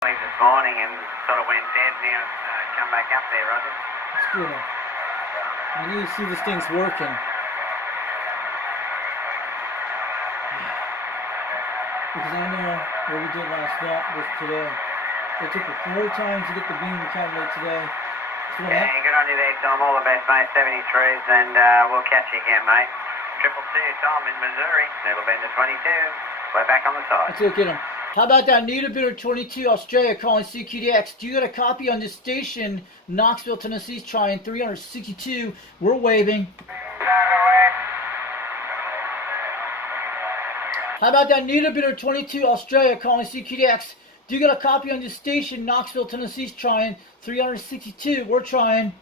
This morning and sort of went dead. Now come back up there, Roger. It's good. I need to see this thing's working. Because I know what we did last night was today. It took a 4 times to get the beam to calculate today. So yeah, good on you there, Tom. All the best, mate. 73s, and we'll catch you again, mate. 222, Tom, in Missouri. Needle bender 22. We're back on the side. Let's look at him. How about that needle bender 22 Australia calling CQDX? Do you got a copy on this station? Knoxville, Tennessee's trying 362. We're waving. How about that needle bender 22 Australia calling CQDX? Do you got a copy on this station? Knoxville, Tennessee's trying 362. We're trying.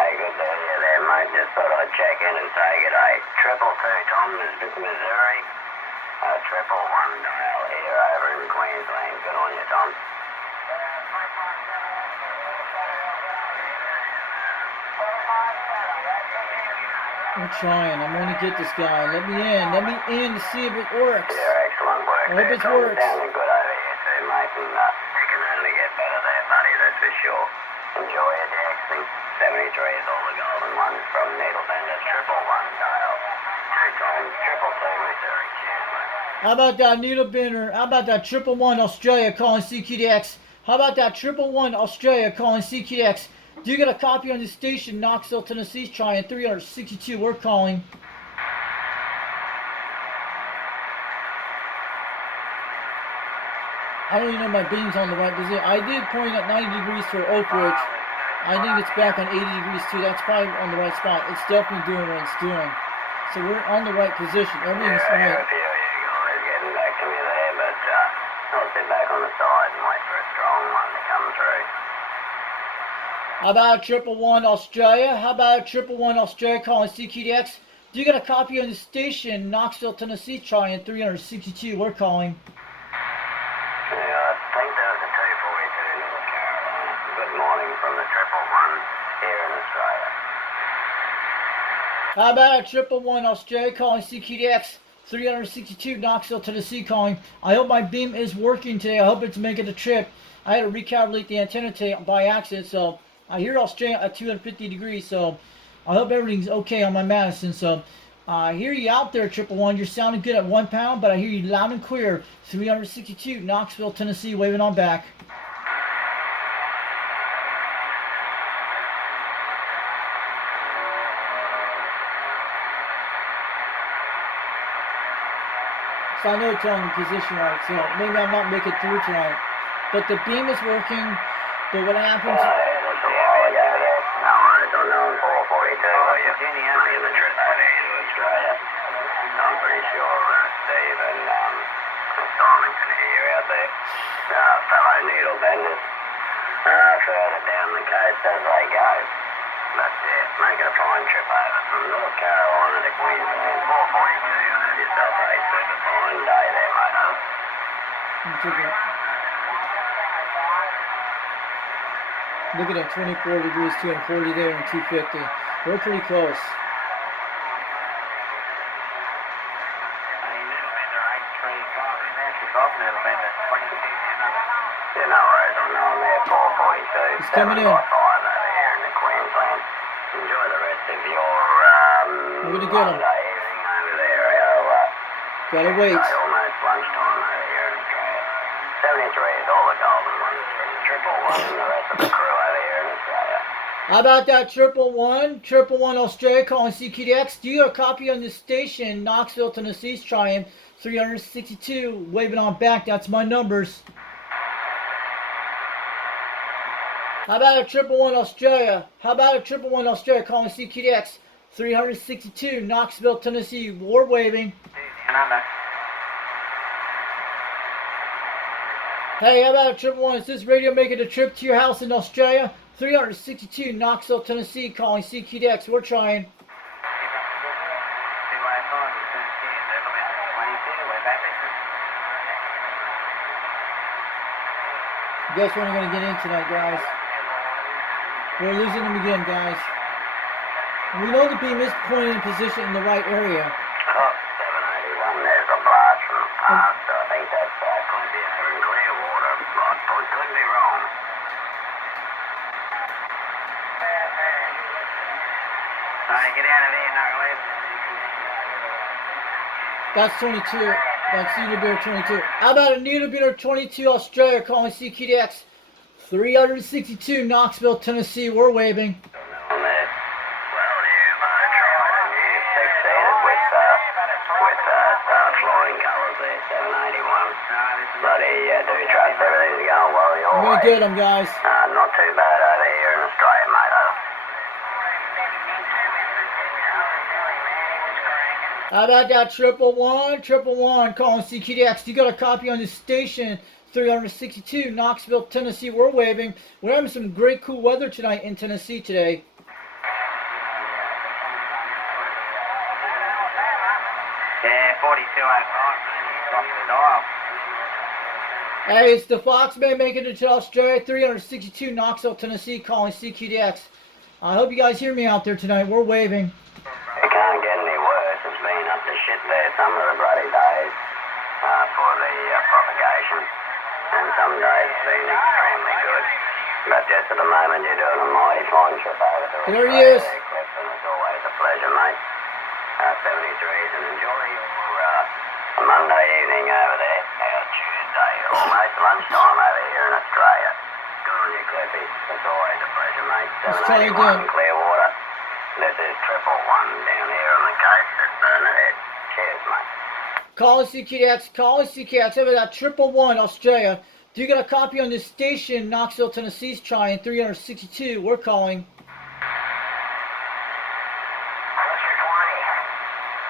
Hey, good day there, mate. Just thought I'd check in and say good day. 222, Tom, is Missouri. 111 dial here over in Queensland. Good on you, Tom. I'm trying. I'm going to get this guy. Let me in to see if it works. Yeah, excellent work. I hope it works. Sounding good over here too, mate. And you can only get better there, buddy. That's for sure. Enjoy it, Jackson. 73 is all the golden ones from Needle Bender 111 dial. 2 times 222 Missouri. Cheers, mate. How about that needle bender? How about that 111 Australia calling CQDX? How about that 111 Australia calling CQDX? Do you get a copy on the station? Knoxville, Tennessee's trying 362. We're calling. I don't even know my beam's on the right position. I did point at 90 degrees for Oak Ridge. I think it's back on 80 degrees too. That's probably on the right spot. It's definitely doing what it's doing. So we're on the right position. Everything's right. A few of you guys getting back to me there, but I'll sit back on the side and wait for a strong one to come through. How about 111 Australia? How about 111 Australia calling CQDX? Do you get a copy on the station? Knoxville, Tennessee trying 362. We're calling. Yeah, I think there was a 242 North Carolina. Good morning from the 111 here in Australia. How about 111 Australia calling CQDX? 362 Knoxville, Tennessee calling. I hope my beam is working today. I hope it's making the trip. I had to recalibrate the antenna today by accident, so I hear Australia at 250 degrees, so I hope everything's okay on my Madison. So I hear you out there, 111. You're sounding good at 1 pound, but I hear you loud and clear. 362 Knoxville, Tennessee, waving on back. So I know it's on the position right, so maybe I'm not making it through tonight. But the beam is working, but what happens... No worries on known 442. Virginia, making the trip out into Australia. I'm pretty sure Steve and Simon can hear you out there. Fellow needle benders. Further down the coast as they go. But yeah, making a fine trip over from North Carolina to Queensland. 442, and have yourself a super fine day there, mate. Look at that, 24 degrees, 240 there, and 250. We're pretty close. Yeah, no worries on known there, 442. He's coming in. Over here in Queensland. Enjoy the rest of your We're gonna get him. Monday evening over there. Gotta wait. Almost lunchtime over here in Australia. 73 is all the golden ones from 111 and the rest of the crew over here in Australia. How about that 111 Australia calling CQDX? Do you have a copy on this station? Knoxville, Tennessee's trying 362, waving on back. That's my numbers. How about a 111 Australia? How about a 111 Australia calling CQDX? 362 Knoxville, Tennessee. War waving. Hey, how about a 111? Is this radio making a trip to your house in Australia? 362 Knoxville, Tennessee calling CQDX. We're trying. Guess we're not going to get in tonight, guys. We're losing them again, guys. We know the beam is pointed in position in the right area. Oh, 781, there's a blast from the past. I think that's could be over in Clearwater. Could be wrong. Alright, get out of here, knucklehead. That's 22. That's Needle Beer 22. How about a Needle Beer 22 Australia calling CQDX 362 Knoxville, Tennessee? We're waving. Well, you've tried and you've succeeded with flying colours there, 781. Bloody do trust everything's going well your We're way. gonna get them, guys. Not too bad over here in Australia, mate. How about that 111 calling CQDX? You got a copy on this station 362 Knoxville, Tennessee. We're waving. We're having some great cool weather tonight in Tennessee today. Yeah, 4205, man. Off the dial. Hey, it's the Foxman making it to Australia 362 Knoxville, Tennessee calling CQDX. I hope you guys hear me out there tonight. We're waving. It can't get any worse. It's been up to shit there some of the bloody days for the propagation. And some days it's been extremely good. But just at the moment you're doing a mighty fine trip over to There he Australia is. there, Cliff, and it's always a pleasure, mate. 73s and enjoy your Monday evening over there. Tuesday, almost lunchtime over here in Australia. Good on you, Cliffy. It's always a pleasure, mate. Let's try 781 again. Clearwater. This is 111 down here on the coast at Bernadette. Cheers, mate. Calling CQDX, calling CQDX. How about that 111 Australia? Do you got a copy on this station? Knoxville, Tennessee's trying 362. We're calling.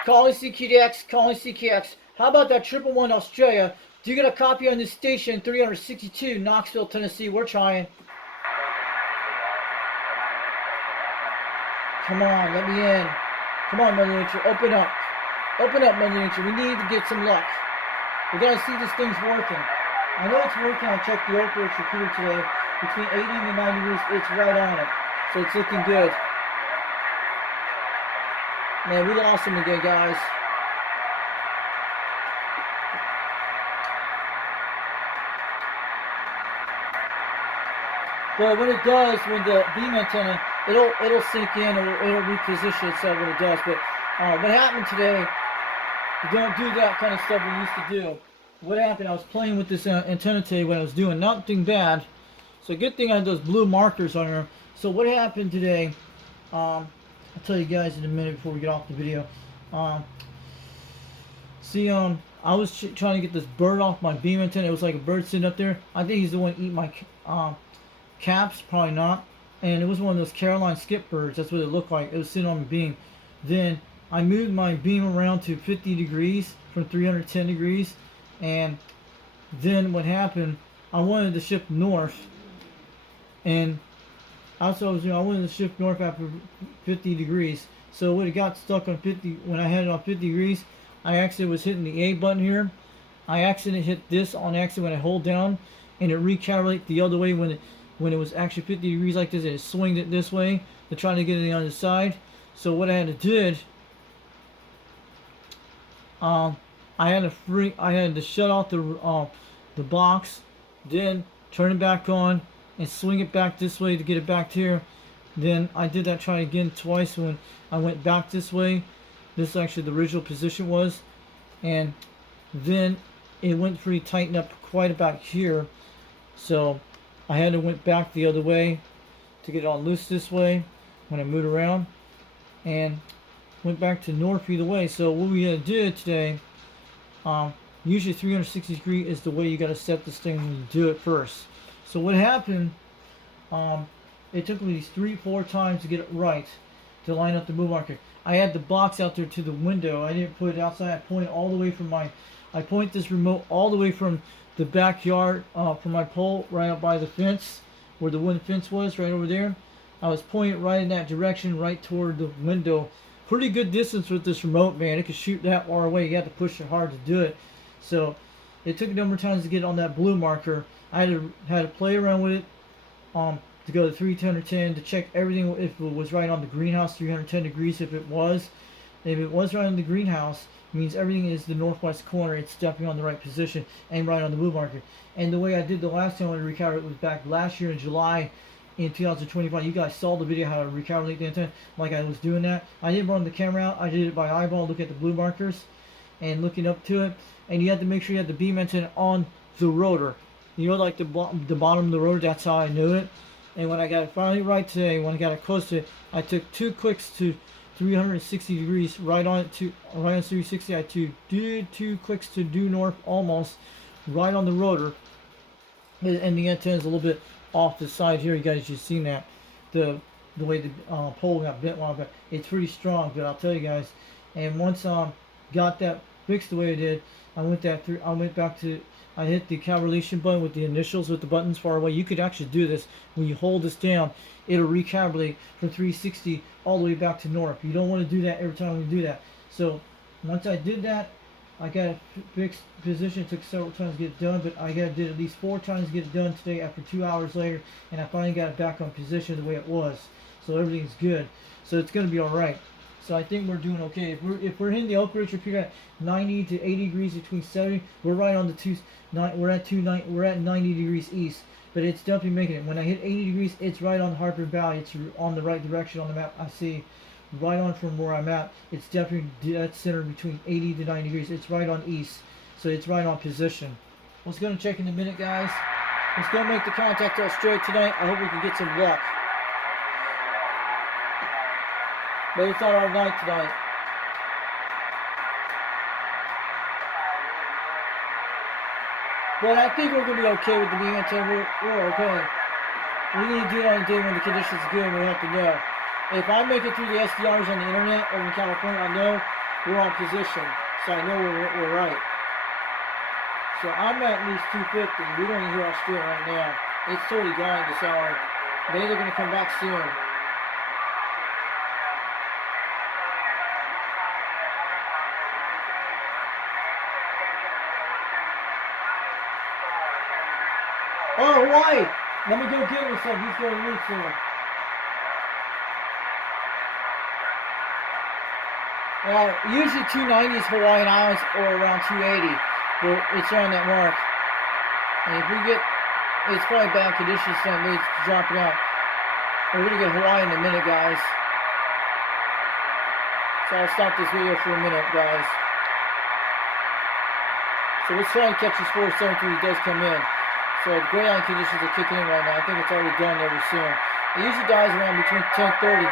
Calling CQDX, calling CQDX. How about that 111 Australia? Do you got a copy on this station 362 Knoxville, Tennessee? We're trying. Come on, let me in. Come on, Mother Nature, open up. Open up, Mother Nature. We need to get some luck. We gotta see this thing's working. I know it's working. I checked the operator computer today. Between 80 and 90 degrees, it's right on it. So it's looking good. Man, we lost him again, guys. But when it does, when the beam antenna, it'll sink in or it'll reposition itself when it does. But what happened today, we don't do that kind of stuff we used to do. What happened, I was playing with this antenna today when I was doing nothing bad. So good thing I had those blue markers on her. So what happened today, I'll tell you guys in a minute before we get off the video. I was trying to get this bird off my beam antenna. It was like a bird sitting up there. I think he's the one eating my caps, probably not. And it was one of those Caroline skip birds. That's what it looked like. It was sitting on my beam. Then I moved my beam around to 50 degrees from 310 degrees. And then what happened, I wanted to shift north. And also I wanted to shift north after 50 degrees. So when it got stuck on 50, when I had it on 50 degrees, I actually was hitting the A button here. I accidentally hit this on accident when I hold down, and it recalibrated the other way when it was actually 50 degrees like this, and it swinged it this way to try to get it on the side. So what I had to do, I had to shut off the box, then turn it back on and swing it back this way to get it back here. Then I did that try again twice when I went back this way. This is actually the original position was, and then it went pretty tightened up quite about here. So I had to went back the other way to get it on loose this way when I moved around, and went back to north either way. So what we had to do today, usually 360 degree is the way you got to set this thing when you do it first. So what happened, it took me 3-4 times to get it right, to line up the move marker. I had the box out there to the window. I didn't put it outside. I pointed all the way from I point this remote all the way from the backyard, from my pole right up by the fence, where the wooden fence was, right over there. I was pointing right in that direction, right toward the window. Pretty good distance with this remote, man. It could shoot that far away. You have to push it hard to do it. So it took a number of times to get on that blue marker. I had to play around with it. to go to 310 to check everything if it was right on the greenhouse, 310 degrees if it was. If it was right on the greenhouse, it means everything is the northwest corner. It's definitely on the right position and right on the blue marker. And the way I did the last time I recalibrated it was back last year in July in 2025. You guys saw the video how to recalibrate the antenna like I was doing that. I didn't run the camera out. I did it by eyeball, look at the blue markers and looking up to it. And you have to make sure you have the beam antenna on the rotor. You know, like the bottom of the rotor, that's how I knew it. And when I got it finally right today, when I got it close to it, I took 2 clicks to 360 degrees right on 360. I did 2 clicks to due north almost right on the rotor, and the antenna is a little bit off the side here. You guys just seen that the way the pole got bent while back. It's pretty strong, but I'll tell you guys. And once got that fixed the way it did, I went back to. I hit the calibration button with the initials with the buttons far away. You could actually do this when you hold this down. It'll recalibrate from 360 all the way back to north. You don't want to do that every time you do that. So once I did that, I got a fixed position. It took several times to get it done, but I did at least 4 times to get it done today after 2 hours later, and I finally got it back on position the way it was. So everything's good. So it's going to be all right. So I think we're doing okay. If we're hitting the Oak Ridge repeater at 90 to 80 degrees between 70, we're right on the we're at 90 degrees east. But it's definitely making it. When I hit 80 degrees, it's right on Harper Valley. It's on the right direction on the map. I see right on from where I'm at. It's definitely dead center between 80 to 90 degrees. It's right on east. So it's right on position. Let's go and check in a minute, guys. Let's go make the contact to Australia tonight. I hope we can get some luck. But it's not our night tonight. But I think we're going to be okay with the beam antenna. We're okay. We need to do it on a day when the conditions are good and we have to know. If I make it through the SDRs on the internet over in California, I know we're on position. So I know we're right. So I'm at least 250. We don't even hear Australia right now. It's totally gone this hour. Maybe they're going to come back soon. Oh, Hawaii! Let me go get him some. He's going to lose soon. Usually 290 is Hawaiian Islands or around 280. But it's around that mark. And if we get, it's probably bad conditions, so it's dropping out. We're going to get Hawaii in a minute, guys. So I'll stop this video for a minute, guys. So let's try and catch this 473 he does come in. So the gray line conditions are kicking in right now. I think it's already done very soon. It usually dies around between 10:30